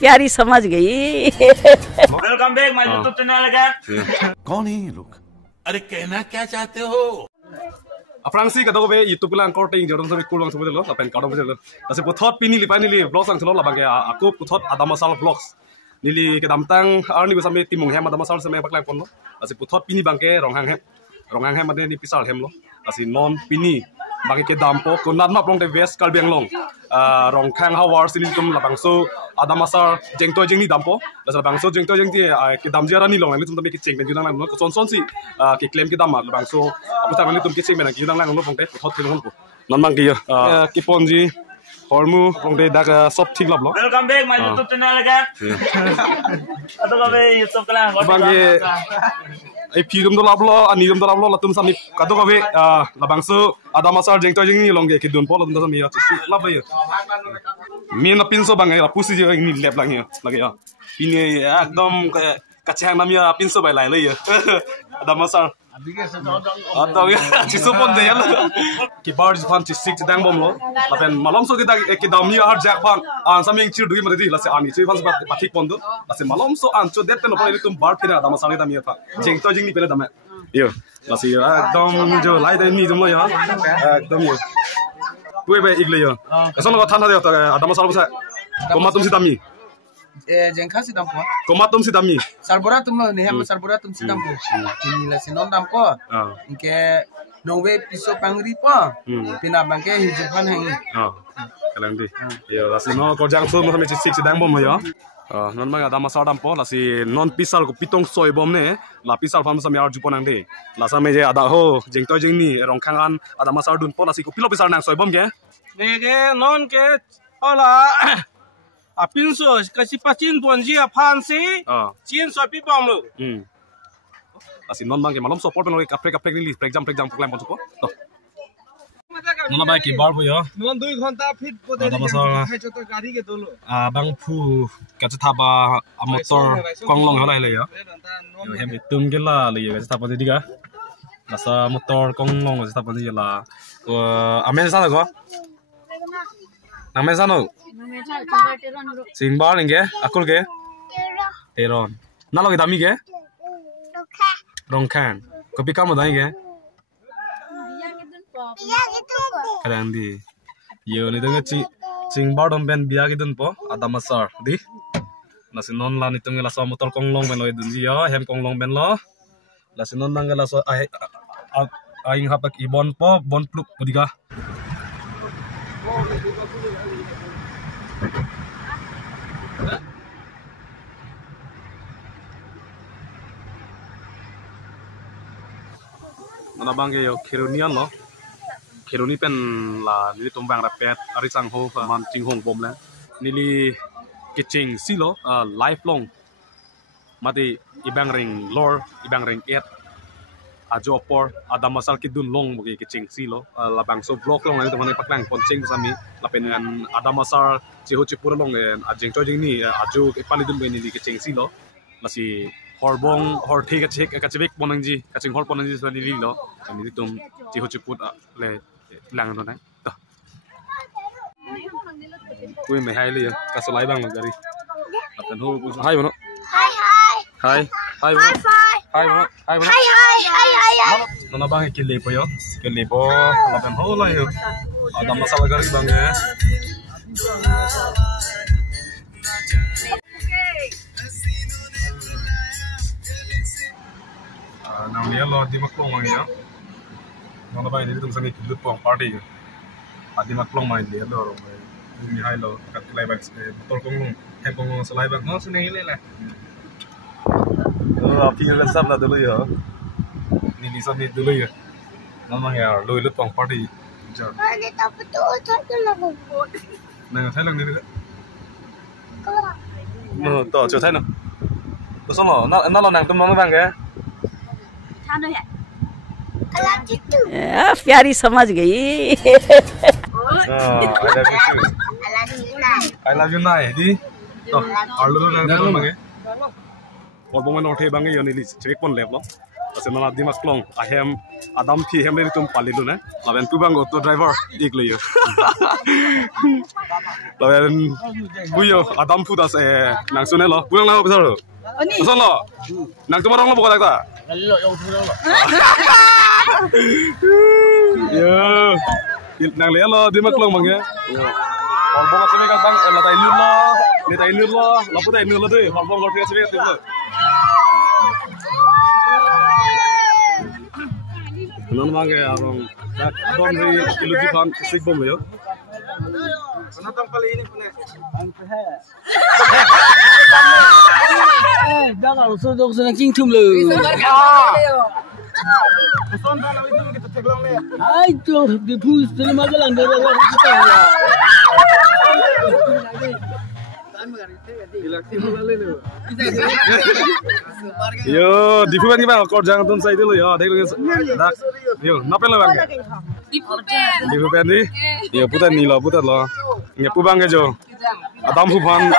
प्यारी समझ गई। Welcome back my YouTube channel again. कौन है ये लोग? अरे कहना क्या चाहते हो? Fransi kata gue YouTube lang korting jodoh sampai kulang sampai dulu, apa yang kau dah betul. Nasi putot pini lipai nili vlog sang selalu labang ya. Aku putot ada masalah vlogs. Nili ke damtang, ni gue sampai timung hem ada masalah sampai pakai pon lo. Nasi putot pini bangke ronghang hem ada ni pisal hem lo. Nasi non pini bangke ke dampo, kunat map long de west kalbiang long. Ronghang hawar sini tum labang so ada masalah jengto jeng ni dampo. Nasi labang so jengto jeng dia ke damjara ni long. Lalu tum tapi ke ceng benjunang lang lo. Son si ke claim ke damat labang so. Aku tak nanti tum kecing mana kita lang long pong teh hot film ko. Non bang kia. Kiponji hormu pong teh dah sop tik lap lo. Welcome back my YouTube channel again. Aduh kabe YouTube lang. Bang kia. Film tu lap lo, ani film tu lap lo. Latum sami kado kabe labang so ada masalah jeng tu jeng ni long ke dun polo latum sami ya. Lap ya. Mien na pinso bang ya. Pusi je ini lap lagi ya. Lagi ya. Ini ekdom kayak kacang namanya pinso bay lai ya. Ada masalah. Atau ya, cisupon deh ya lo. Kibar jepang cisik cidang bom lo. Lapen malam so kita dami har jak bang. Sambil ciri dui meredi lase ani ciri bang sebat patik pondo. Lase malam so anco det ten opor itu bar pina ada masalah dami apa. Jeng to jeng ni pele dami. Yo, lase ya dom jo lai deh ni dom lo ya. Dom yo. Gue be igle yo. Kesan lo tanda dia ada masalah besar. Komatum si dami. Jengka si dampo. Komatum si dami. Sarbora tum lo nih, sarbora tum si dampo. Ini lah si non dampo. Inke nongwe piso pangri po. Pina bangke hijupan hengi. Kalian di. Yo, lasi no korjang so macam macam sik sedang bom ya. Non bang ada masalah dampo. Lasi non pisal ko pitong soy bom ne. La pisal faham sama ya jupon ang di. Lasa meje ada ho jeng to jeng ni rongkangan ada masalah dun po lasi ko pilo pisal nang soy bom ke. Nege non ke ola. Pinso kasi pacin tuan dia pansi, cien sopi bom lo. Lasi non bang ke malam support penoi kapre ni prek jam program pon suko. Non bang ke bar bo ya. Non 2 घंटा फिट को दे ada masalah. है तो गाड़ी के दो लो. Bang pu kata thaba motor konglong halai le ya. Yo hem tum gela le ya kata thaba jadi ga. Nasa motor konglong kata thaba jadi la. Amen sana ko. Amen sana. Singbal inge, akul ke? Teron. Nalo ke dami ke? Rongkhan. Kopi kamu dah inge? Keren di. Yo ni dengar singbal domben biar kita po. Ada masar di. Nasi non lah ni tunggu lah so motor konglong ben lo idun dia. Hem konglong ben lo. Nasi non nanggal lah so aing hapak ibon po bon pluk podiga. Mana bangke yo kerunian lo, keruni pen la nili tumbang rapet arisang ho man cing hong bom lang nili kicing silo lifelong mati ibang ring lor ibang ring et ajo opor ada masal kidun long bagi kicing silo labang so blok long itu mana paklang poncing bersami lapen dengan ada masal ciho cipur long ajeng cojing ni ajo ipalidun beni di kicing silo masih horbong hor thik kacibik ponangji kacing hor ponangji sani lilo ini tum ciho ciput le lang no nai to kui me hai le kasolai bang gari lapen ho hai bono hai Nona bang kile po yo lapen ho la yo ada masalah gari bang ya nang dia lo di maklong mang ya nona bang ini tum sangi kilut pong party ya adi maklong mang dia lo ini hai lo kat lai bang motor konglong he konglong selai bang no sini ile lah api yang sab lah dulu ya ini bisa ni dulu ya nama ya lo ilut pong party jauh Ada tak betul tu lah bubur. nang sai lang ni no to cho sai no to so no na lo nang tum no bang ke Alam itu. प्यारी समझ गई। I love you nai di to arlo nang bang ke or bong no the bang ye ni cek pon lep lo ase na di maklong ahem Adam phi hem le tum palilu na laben tu bang auto driver ik le yo laben buyo Adam pu das nang sune lo buang la besar lo besar lo nang tu marang lo bukan tak yo nang le lo di mak long bang ya kalau bang sebe kan bang la tai lur lo la pu tai lur lo deh kalau bang kalau sebe kan tu non mange arong don ri iluji kan sik bom yo Penonton kali ini punya. Jangan usah dok senang cintum lu. Pesan dah lalu itu kita cek long Ay tuh di pus terima galang dari kita ya. Yo, di fuban ki bang kor jang tum sai dulu yo, dek lu dak. Yo, napel lo bang. Di fuban di. Yo putar ni lo, putar lo. Nge pu bang jo. Adam fuban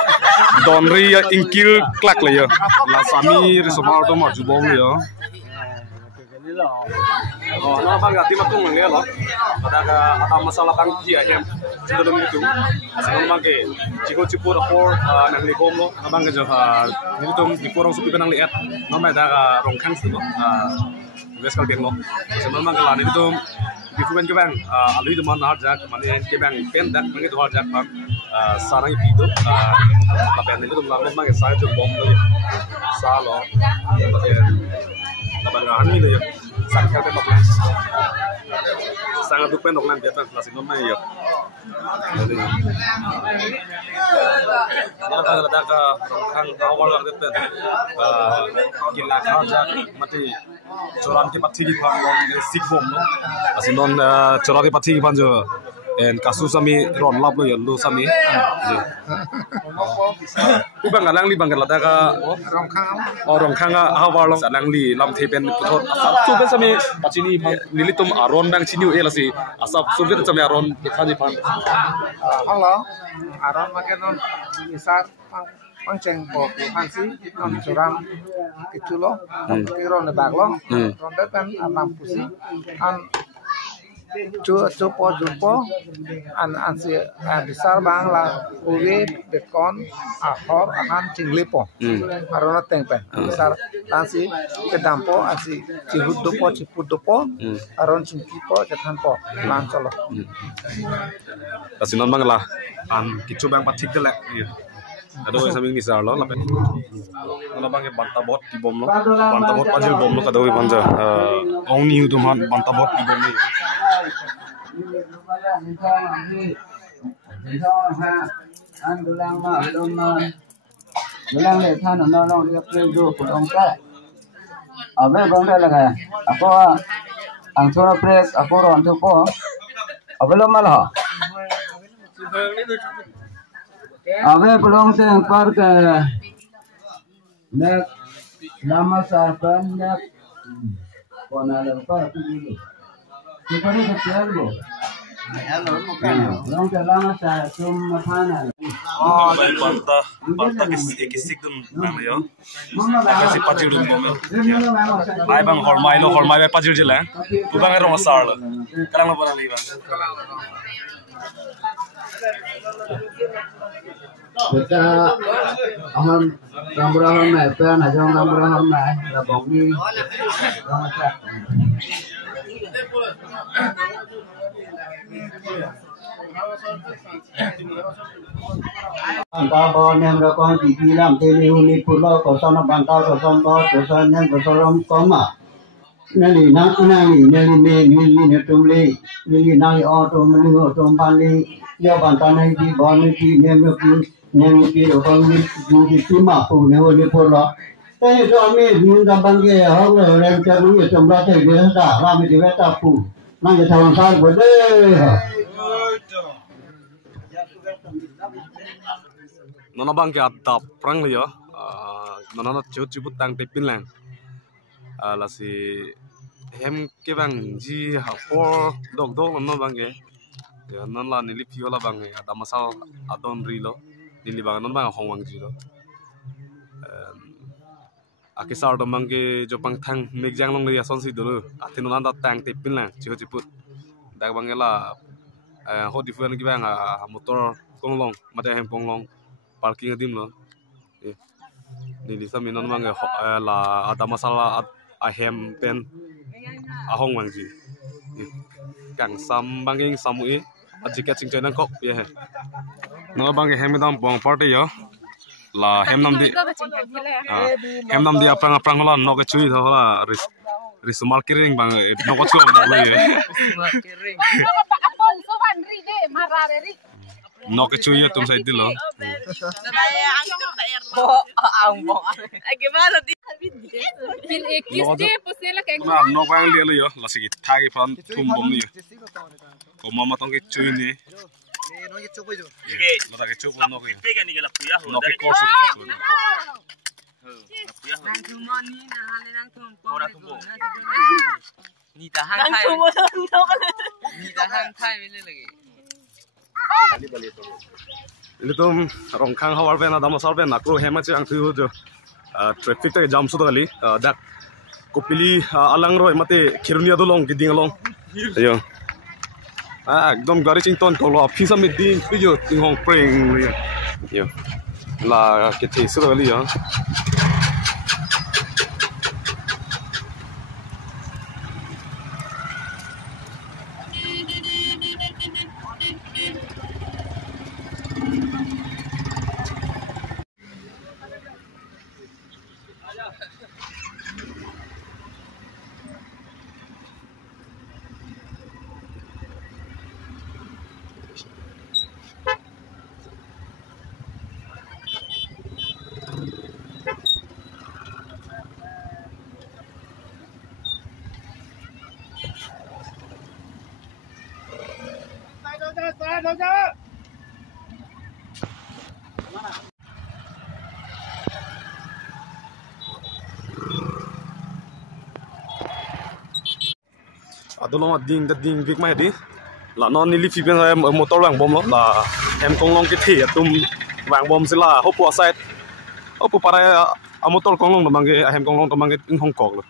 donri inkil klak le yo. La sami risomar to mar jubom yo. Oh, na bang gati matung nge lo. Ada masalah bang dia hem. Sudah demi itu. Asal bang ke jiko cipu rapor nang likom lo. Abang ke jo ni tum di porong supi nang liat. Nama ada rong kang sih lo. Weskal biang lo. Asal bang ke lan itu di fuban ke bang alu itu mana harjak mana ke bang pen dak mana itu harjak bang sarang itu tapi ane itu bang bang ke saya tu bom lo. Salo. Labangan ini ya, sangat ketat. Sangat dupen orang dia kan masih normal ya. Jadi, kalau ada ke orang awal orang itu, gila kerja mati coran ke pati di panggung sikbom lo. Masih non coran ke pati di panggung. En kasus kami ron lap lo ya lu kami. Ku bang alang li bang kelada ka orang kanga awal long alang li lam tepen putot asap suben kami pacini nilitum aron bang ciniu elasi asap suben kami aron ikhani pan. Halo, aron makan non misar pangceng po pansi non curang itu lo, kiro nebak lo, ron depan enam pusi an Cupo an si besar bang la uwe bekon ahor akan cinglipo arona tengpe besar tansi kedampo asi ciput dopo aron cingkipo cetanpo lancolo Kasinon bang lah an kicu bang patik telek Aduh sambil nisar lo lapen. Kalau bang bantabot di bom lo, bantabot pajil bom lo kadawi banja. Ong ni itu man bantabot di bom ni. Bilang le than nó nó đi chơi du của ông cái. Ở bên bang đây là cái. Aku ang thora press aku ron tu po. Ở bên lo mal ha. Abe pelong teng par ke nek nama sarpan nek kona lempa tu dulu. Kita ni kecil lo. Long ke lama sa cuma thana. Oh, banta kisik dum bang yo. Kasi pajil dum bom yo. Ai bang hormai me pajil jela. Tu bang ro masar lo. Kalang lo bana li bang. Kita aman ramburan mai pen aja ramburan mai la bongi Bantau bawah yang rakon tiki lam teli uni pulau kosana bantau kosan bawah kosan yang kosarom koma nali me nili netumli nili nai auto nili auto pali ya bantau nai di bawah nili nemki orang ni judi cima pu neoli pulau tapi suami minta bangke hal orang cari jumlah terbiasa dah kami di beta pu nang jalan sar boleh. Nona bang ke atap perang le yo. Nona ceput tang pepin lang. Lasi hem ke bang ji hapor dog nona bang ke. Non la nili piola bang ke ada masal adon rilo nili bang non bang hongwang ji lo. akisar domang ke jopang thang megjang long ria son si dulu atin nanda tang tipin lang ciho ciput dak bangela ho different gibang motor konglong mate hem konglong parking adim lo ni lisa minon mang la ada masalah ahem pen ahong wangji kang sam banging samui ajika cingcai kok ya no bang hem dam bong party yo la hem nam di aprang hola no ke chui hola ris marketing bang no ko chu lo ye no ke chui ya tum sai dilo no bang le lo yo la sigi thagi fan tum bom ni ko mama tong ke chui ni lo ta ke chu no ke no ke ko su ni tahan thai bele lagi Litum rongkang hawar ben adam asal ben nakro hema chi ang thu jo traffic ta jam su dali dak kopili alang roi mate khirunia dolong giding long ayo ekdom gari ching ton ko lo phisa me ding pijo ting hong preng yo la ke thi su dali yo adolong ding big mai di la non ni lifi ben motor wang bom lo la em kong long ke thi tum wang bom sila hopu side hopu para motor kong long bang ke em kong long bang ke in hong kong lo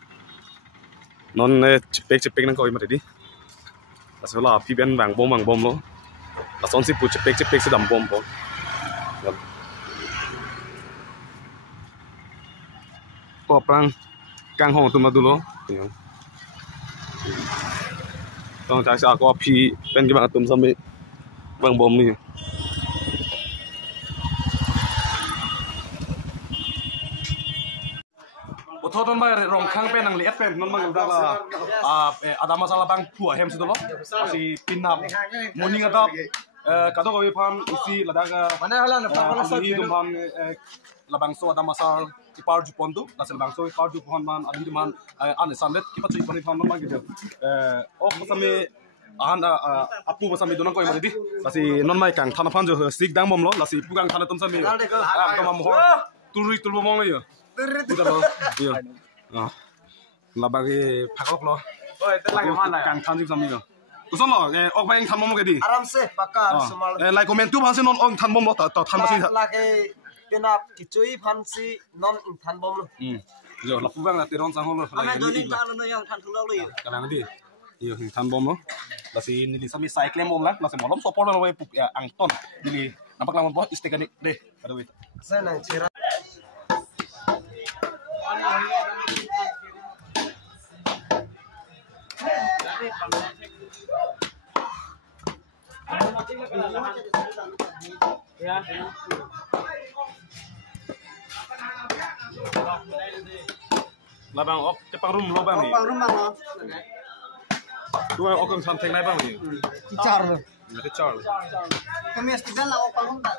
non chepek nang ko ima di asala pi ben wang bom lo la son si pu chepek si dam bom bom ko prang kang hong tu ma du lo tong chai sa ko phi pen ki bang tum sambe bang bom ni otho ton ba rong khang pen ang le pen non mang da la ada masalah bang phua hem su do lo si pinap morning ada kado ko phan isi ladaga mana hala na pa sa hi dum phan labang so ada masal ipar ju pondu nasel bang so ipar ju phan man adi man an sanlet ki pa chui pani phan man gi o masame ahan apu masame donan ko imadi lasi non mai kang thana phan jo sik dang mom lo lasi pugang thana tum same to mam ho turi tulbo mong yo udalo yo labagi phakok lo oi te lagi man kang than ju same yo uson lo ok bang than mom ke di aram se paka sumal like comment tu bang se non on than mom lo ta than basi lagi tenap kicui phansi non than bom lo yo la pubang la teron sang ho lo ame doni ta lo yang than thulo lo kadang di yo than bom lo lasi nili sami cycle mom la lasi molom sopor lo we ang ton nili nampak lamon bo istekani de kada we sana cira ya labang ok cepang room lo bang ni rumah lo dua ok kan samteng nai bang ni car lo char kami student lah opang rumah